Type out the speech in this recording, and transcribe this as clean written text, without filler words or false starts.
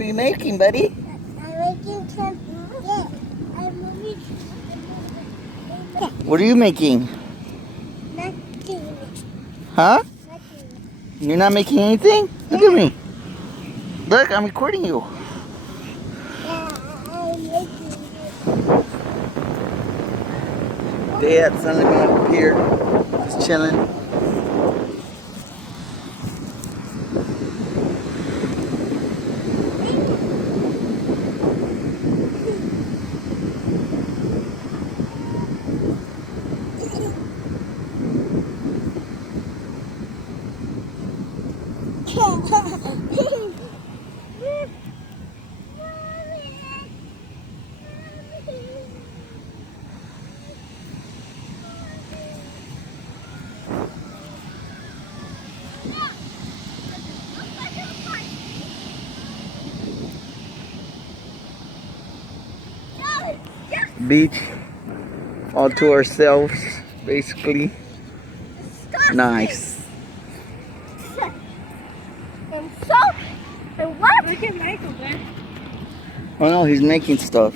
What are you making, buddy? I'm making some. Yeah, I'm making. What are you making? Nothing. Huh? Nothing. You're not making anything? Look at me. Look, I'm recording you. Yeah, I'm making it. Dad's son living up here. Just chilling. Beach all to ourselves, basically. Nice. And so, and what? We can make them, man. Oh no, he's making stuff.